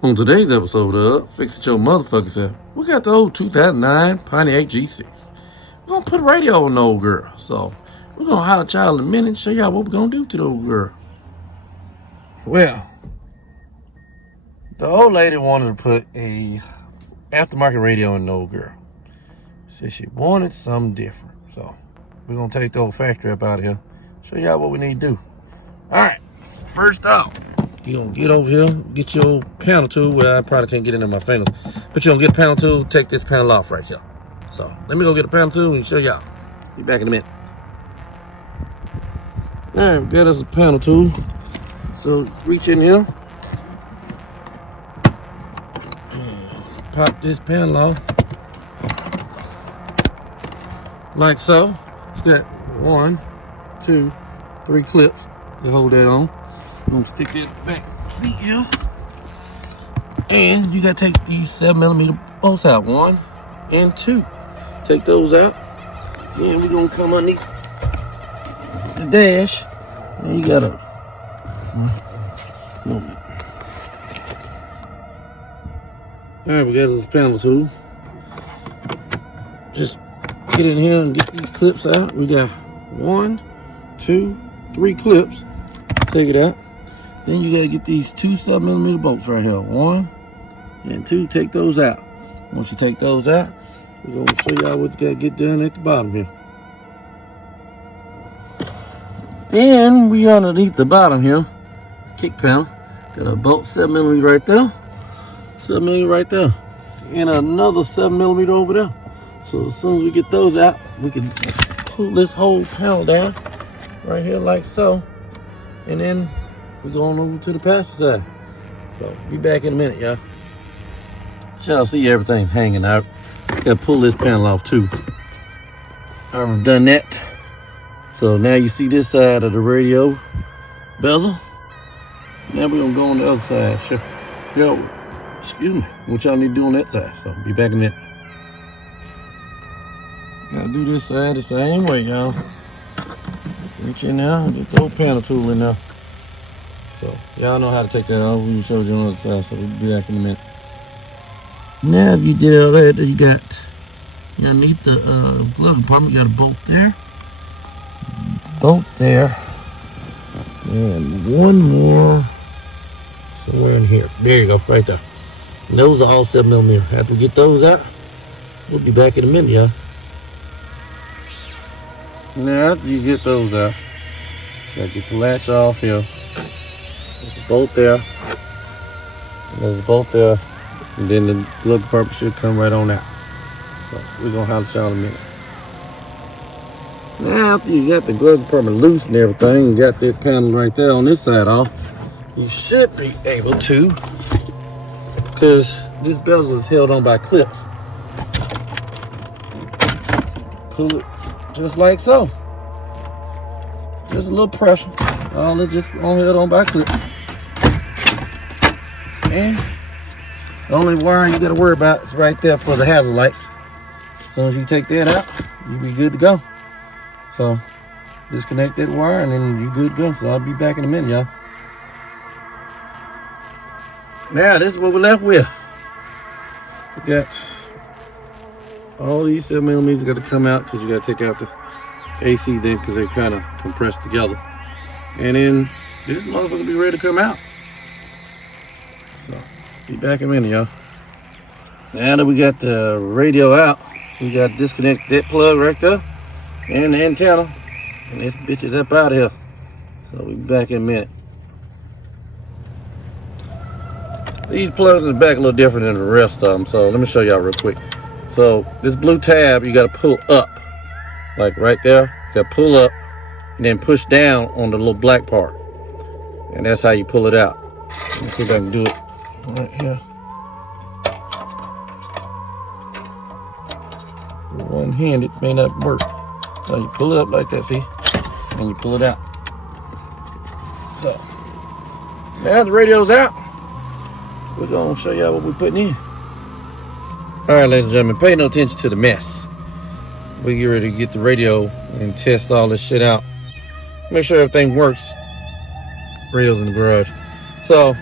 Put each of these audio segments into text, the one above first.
On today's episode of Fix It Your Motherfucker Self, we got the old 2009 Pontiac G6. We're gonna put a radio on the old girl. So we're gonna holler at y'all in a minute and show y'all what we're gonna do to the old girl. Well, the old lady wanted to put a aftermarket radio in the old girl. Said she wanted something different. So we're gonna take the old factory up out of here, show y'all what we need to do. Alright, first off, you're gonna get over here, get your panel tool. Well, I probably can't get it in my fingers, but you're gonna get a panel tool, take this panel off right here. So let me go get a panel tool and show y'all. Be back in a minute. Alright, we got us a panel tool. So reach in here, pop this panel off like so. It's got 1, 2, 3 clips to hold that on. I'm gonna stick that back feet here. And you gotta take these 7mm bolts out. 1 and 2. Take those out. Then we're gonna come underneath the dash. And you gotta Alright, we got this panel tool. Just get in here and get these clips out. We got 1, 2, 3 clips. Take it out. Then you gotta get these 2 7mm bolts right here. 1 and 2. Take those out. Once you take those out, we're gonna show y'all what you gotta get done at the bottom here. Then we underneath the bottom here, kick panel. Got a bolt 7mm right there, 7mm right there, and another 7mm over there. So as soon as we get those out, we can pull this whole panel down right here like so, and then we're going over to the passenger side. So be back in a minute, y'all. Y'all see everything hanging out. Gotta pull this panel off too. I've done that. So now you see this side of the radio bezel. Now we're gonna go on the other side. Sure. Yo, excuse me. What y'all need to do on that side? So be back in a minute. Gotta do this side the same way, y'all. Reach in there and get the old panel tool in there. So y'all know how to take that off. We showed you on the other side, so we'll be back in a minute. Now if you did all that, you got underneath the glove compartment, you got a bolt there. Bolt there. And one more somewhere in here. There you go, right there. And those are all 7mm. After we get those out, we'll be back in a minute, y'all. Now after you get those out, gotta get the latch off here. There's a bolt there. And there's a bolt there. And then the glove compartment should come right on out. So we're gonna holler at y'all in a minute. Now after you got the glove compartment loose and everything, you got that panel right there on this side off, you should be able to, because this bezel is held on by clips, pull it just like so. Just a little pressure. All it's just held on by clips. And the only wire you gotta worry about is right there for the hazard lights. As soon as you take that out, you'll be good to go. So disconnect that wire and then you're good to go. So I'll be back in a minute, y'all. Now this is what we're left with. We got all these 7mm got to come out because you got to take out the ACs in because they're kind of compressed together. And then this motherfucker be ready to come out. So be back in a minute, y'all. Now that we got the radio out, we got to disconnect that plug right there and the antenna, and this bitch is up out of here. So we'll be back in a minute. These plugs in the back are a little different than the rest of them, so let me show y'all real quick. So this blue tab, you gotta pull up, like right there. You gotta pull up and then push down on the little black part, and that's how you pull it out. Let me see if I can do it right here. One-handed may not work. So you pull it up like that, see? And you pull it out. So now the radio's out. We're gonna show y'all what we're putting in. Alright, ladies and gentlemen, pay no attention to the mess. We get ready to get the radio and test all this shit out. Make sure everything works. Radio's in the garage. So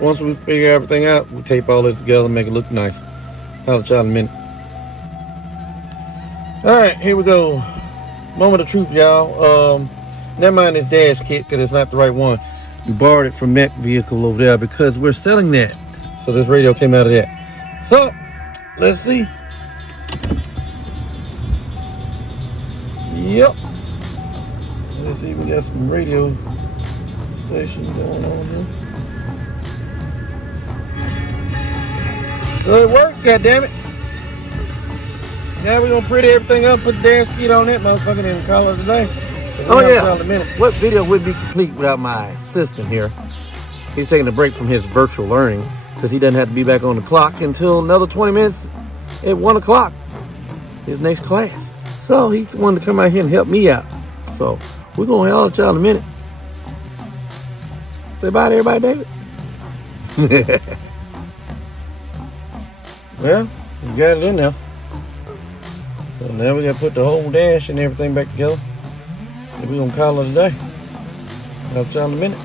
once we figure everything out, we'll tape all this together and make it look nice. I'll let y'all in a minute. Alright, here we go. Moment of truth, y'all. Never mind this dash kit, because it's not the right one. We borrowed it from that vehicle over there because we're selling that. So this radio came out of that. So, let's see. Yep. Let's see, we got some radio station going on here. So it works, goddammit. Now we're gonna pretty everything up, put the dash kit on that motherfucker, and call it today. So Oh yeah. What video would be complete without my assistant here? He's taking a break from his virtual learning because he doesn't have to be back on the clock until another 20 minutes at 1 o'clock, his next class. So he wanted to come out here and help me out. So we're gonna holler at y'all in a minute. Say bye to everybody, David. Well, we got it in there. So now we gotta put the whole dash and everything back together. And we're gonna call it a day. I'll tell you in a minute.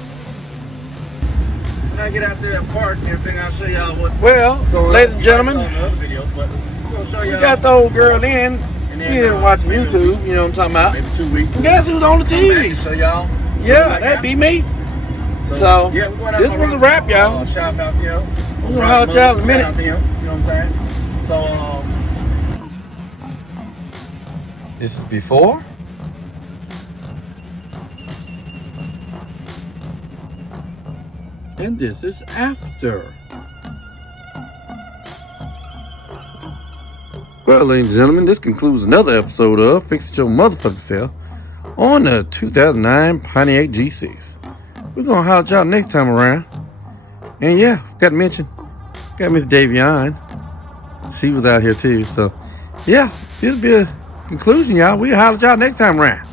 When I get out there and park and everything, I'll show y'all what. Well, ladies and gentlemen, we got the old girl in. He didn't watch YouTube, you know what I'm talking about. Maybe 2 weeks. And guess who's on the TV? So y'all. Yeah, that'd be me. So yeah, this was a wrap, y'all. Shout out to him. We're gonna holler at y'all in a minute. You know what I'm saying? So This is before. And this is after. Well, ladies and gentlemen, this concludes another episode of Fix It Your Motherfucking Self on the 2009 Pontiac G6. We're gonna holler at y'all next time around. And yeah, got to mention, got Miss Davion. She was out here too. So yeah, this will be a conclusion, y'all. We'll holler at y'all next time around.